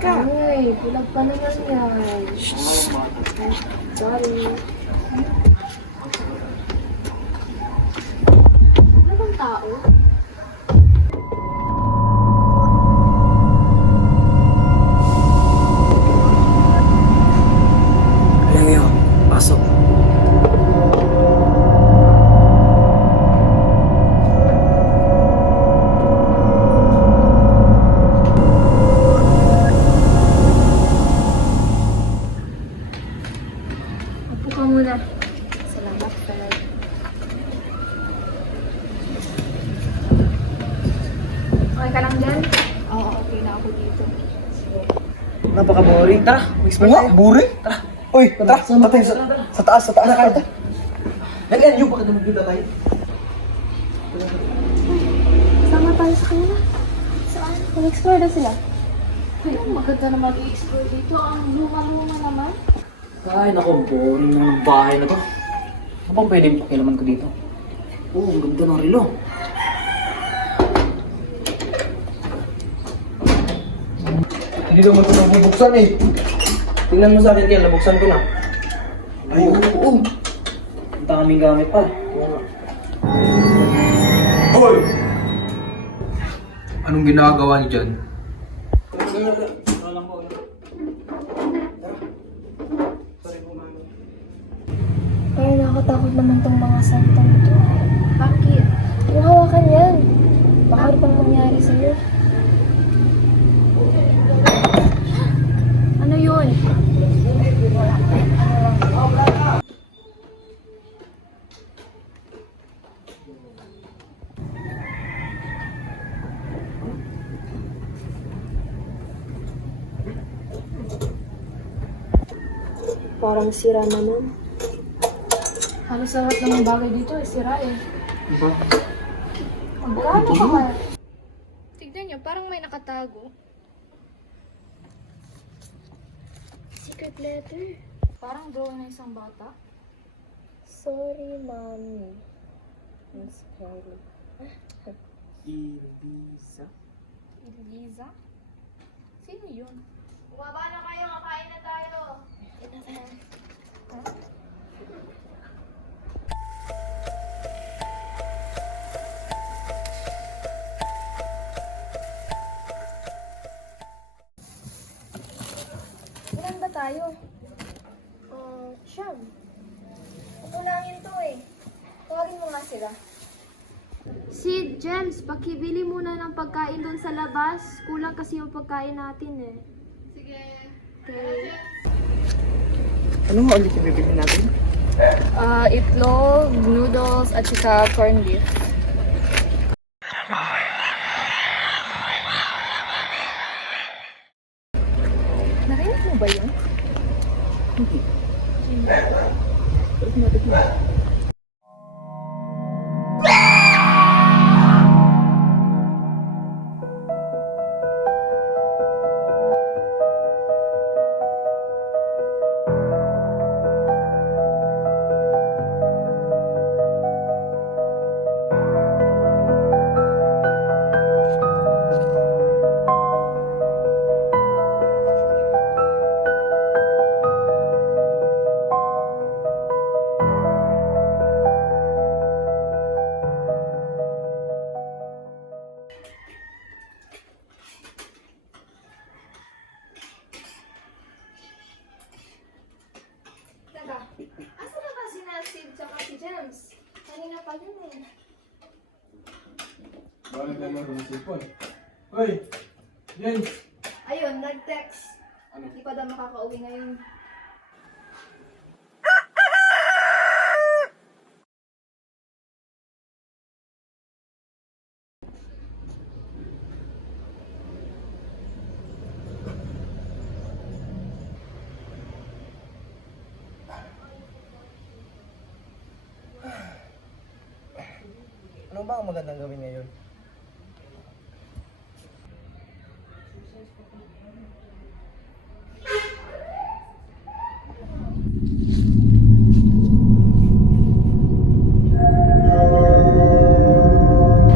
ka. Ay, pulag pa naman yan. Sorry. Ano bang tao? Alam niyo, pasok. Apo ka muna. Salamat talaga. Okay ka lang dyan? Oo, okay na ako dito. Napaka-boring. Tara, mag-explore tayo. Boring? Tara. Uy, tara, sa taas na kayo. Nag-end yung baka dumagduda tayo. Sama tayo sa kanila. Saan? Mag-explore na sila. Ay, maganda na mag-explore dito. Ang luma-luma naman. Ay, naku, boring ng bahay na to. Ano bang pwedeng pakialaman ko dito? Oo, ang ganda ng relo. Hindi naman ito nabubuksan eh. Tingnan mo sa akin yan, nabuksan ko na. Ay, oo. Ang daming gamit pa. Hoy! Anong ginagawa niyo dyan? Ay, nakatakot naman tong mga santong ito. Bakit? Yung hawakan yan. Baka ano pang mangyari sa'yo. Ano yun? Wala. Parang sira naman. Halos lahat ng mga bagay dito ay sira eh. Diba? Magkano ka ba? Tignan niyo, parang may nakatago. Secret letter. Parang drawing na isang bata. Sorry, mommy. Miss Kelly. Elisa? Eliza? Sino yun? Bumaba na kayo, kakain na tayo. Huh? Ilan ba tayo? Siyam. Kukulangin to eh. Tawagin mo nga sila. Si James, pakibili muna ng pagkain doon sa labas. Kulang kasi yung pagkain natin eh. Sige. Okay. Ano nga ulit yung bibili natin? Itlog, noodles, at saka corned beef. Narinig mo ba yun? Hindi. Teka, asa na ba si Nancy at si James? Kanina pa yun eh. Bakit ka naroon ng sipon? Hoy! James! Ayun, nag-text. Hindi pa daw makakauwi ngayon. Ano ba ang magandang gawin ngayon?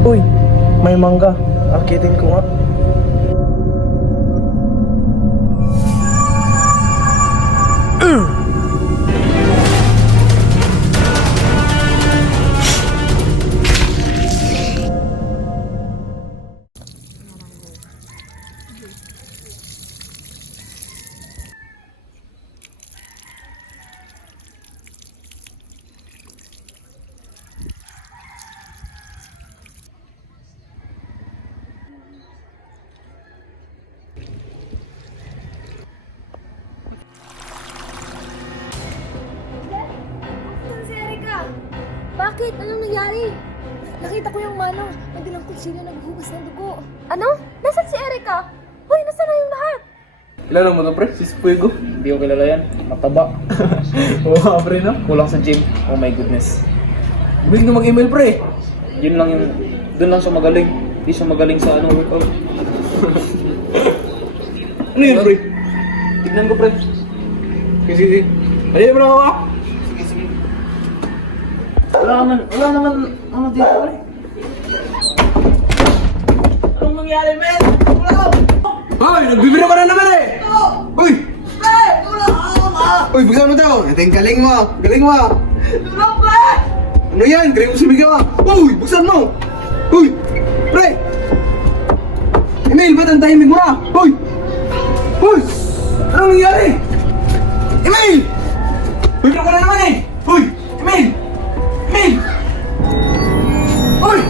Uy, may mangga. Akitin ko nga. Bakit? Anong nangyari? Nakita ko yung manong. Nagbilang kutsilyo naghugas ng dugo. Ano? Nasaan si Erica? Hoy, nasaan na yung lahat? Kilala mo to, pre? Si Fuego. Hindi ko kilala yan. Mataba. Oo nga, pre, no? Kulang sa gym. Oh my goodness. Ibig na mag-email, pre. Yun lang yung... Doon lang siya magaling. Hindi siya magaling sa ano, workout. Ano yun, pre? Tignan ko, pre. Sige, sige. Halina mo na ako, ah. Sige, sige. Wala naman, ano dito, pre? Anong nangyari, men? Wala ko! Hoy! Nagbibiro ka na naman eh! Uy! Uy, buksan mo daw! Ito yung galing mo! Galing mo! Ano yan? Galing mo sumigaw ah! Uy! Buksan mo! Uy! Pre! Emil, ba't ang tahimik mo na? Uy! Uy! Anong nangyari? Emil! Bibiro ka na naman eh! Uy! Emil! Emil! Uy!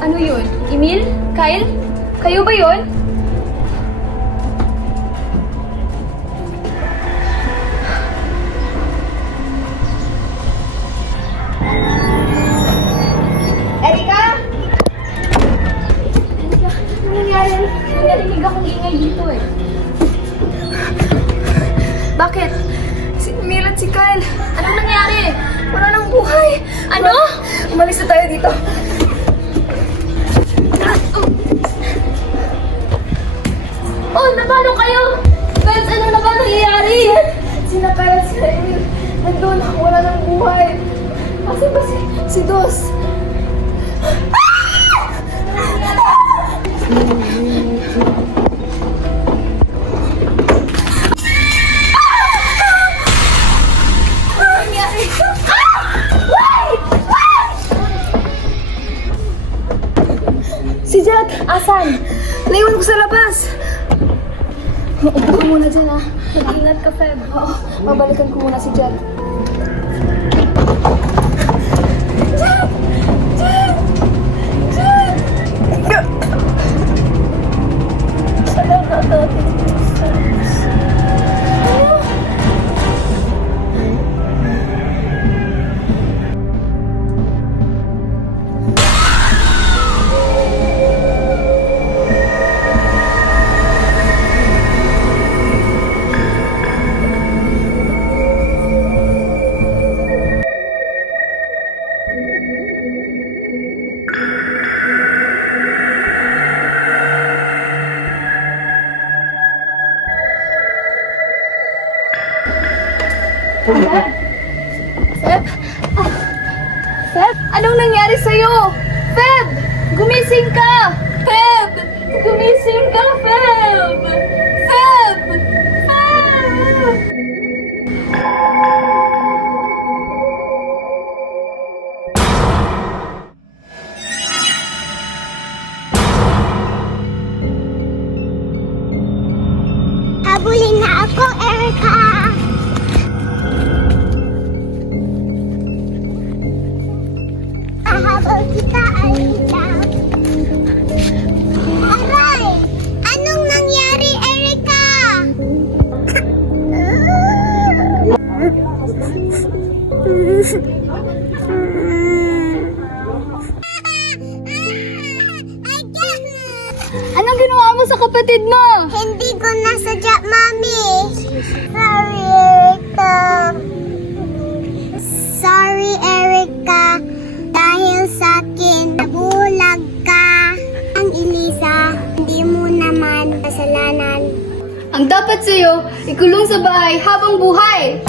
Ano yun? Emil? Kyle? Kayo ba yun? Erika? Erika, ano nangyari? May narinig akong ingay dito eh. Bakit? Si Emil at si Kyle. Anong nangyari? Wala nang buhay. Ano? Umalis na tayo dito. Oh, napano kayo? Pets, ano na ba nangyayari? Sina Kyle at si Emil. Nandun, wala nang buhay. Kasi ba si Dos? Ano nangyari? Wait! Si Jack, asan? Naiwan ko sa labas. Upo ka muna dyan, ha? Mag-ingat ka, Feb. Oo, mabalikan ko muna si Jack. Jack! Jack! Jack! Salamat natin. Feb? Feb? Anong nangyari sa'yo? Feb! Gumising ka! Feb! Gumising ka, Feb! Feb! Feb! Habulin na ako, Erica! Habol kita, Erica! Aray! Anong nangyari, Erica? Anong ginawa mo sa kapatid mo? Hindi ko nasadya, Mami. Sorry, Erica. Sorry, Erica. Dahil sa akin, nabulag ka. Ang Elisa, hindi mo naman kasalanan. Ang dapat sa'yo, ikulong sa bahay habang buhay!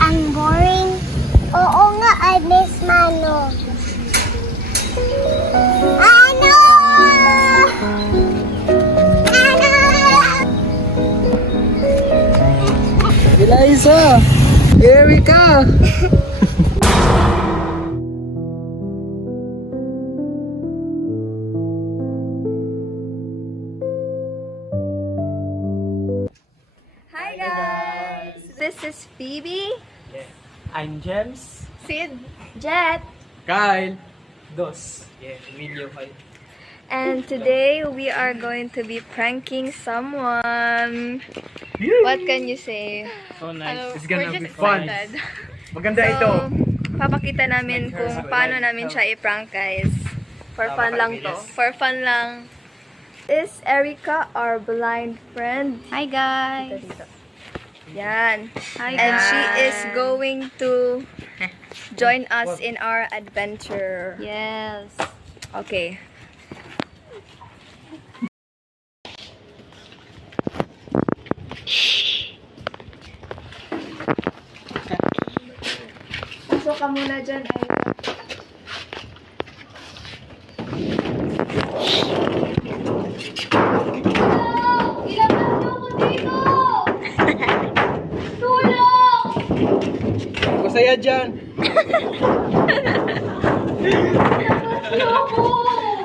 Ang boring. Oo nga, I miss Mano. Ano? Ano? Eliza! Erica! Hi This is Phoebe. I'm James. Sid. Jet. Kyle. Dos. Yeah, Emilio. Hi. And today we are going to be pranking someone. What can you say? So nice. It's gonna be fun. Maganda ito. So, papakita namin kung paano namin siya i-prank, guys. For fun lang to. For fun lang. Is Erica, our blind friend. Hi guys. Yan. Hi And she is going to join us in our adventure. Yes. Okay. Pasok ka muna dyan, Erica. Ilabas niyo ako dito! Tulong! Masaya dyan.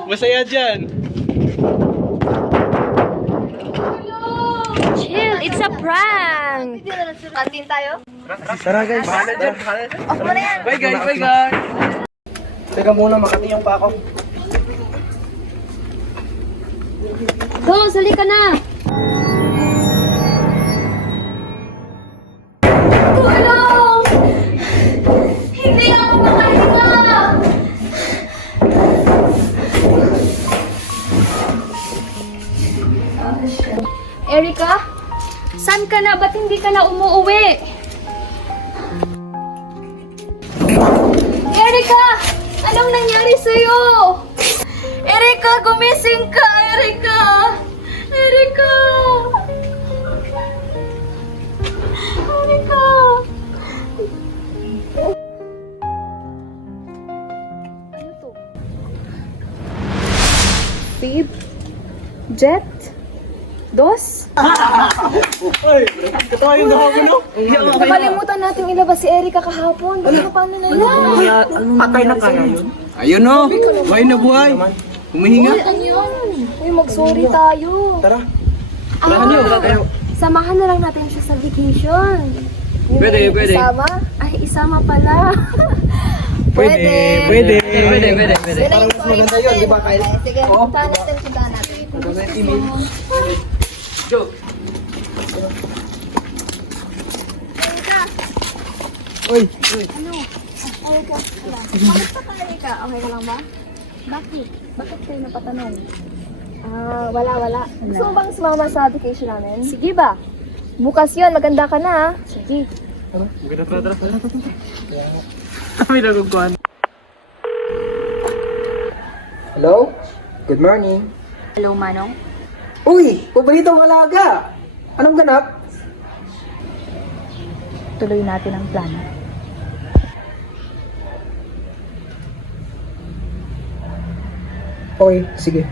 Masaya dyan. Chill, it's a prank! Kantin tayo? Tara guys. Bahala dyan. Off mo na yan! Bye guys. Bye guys. Teka muna, makatiyang pa ako. Go, sali ka na! Tulong! Hindi ako makahinga! Erica? Saan ka na? Ba't hindi ka na umuuwi? Erica! Anong nangyari sa'yo? Erica, gumising ka! Erica! Erica! Erica! Ano to? Babe? Jet? Dos? Ay, katawa yung dahon no? Nakalimutan natin ilabas si Erica kahapon. Paano na yan? Patay na kaya yun? Ayun no. Buhay na buhay. Humihinga. Ano yun? Uy, mag-sorry tayo. Tara. Samahan na lang natin siya sa vacation. Yung Pwede, pwede. Isama? Ay, isama pala. Pwede. Parang mas maganda yun, di ba, Kyle? Sige, puntahan natin, puntahan natin. Email. Joke. Uy. Erica, wala. Kamusta ka, Erica? Okay ka lang ba? Bakit? Bakit kayo napatanong? Wala. Gusto mo bang sumama sa vacation namin? Sige ba? Bukas yun, maganda ka na. Sige. Tara. May naguguan. Hello? Good morning. Hello, Manong. Uy! Paboritong alaga! Anong ganap? Tuloy natin ang plano. Okay, sige.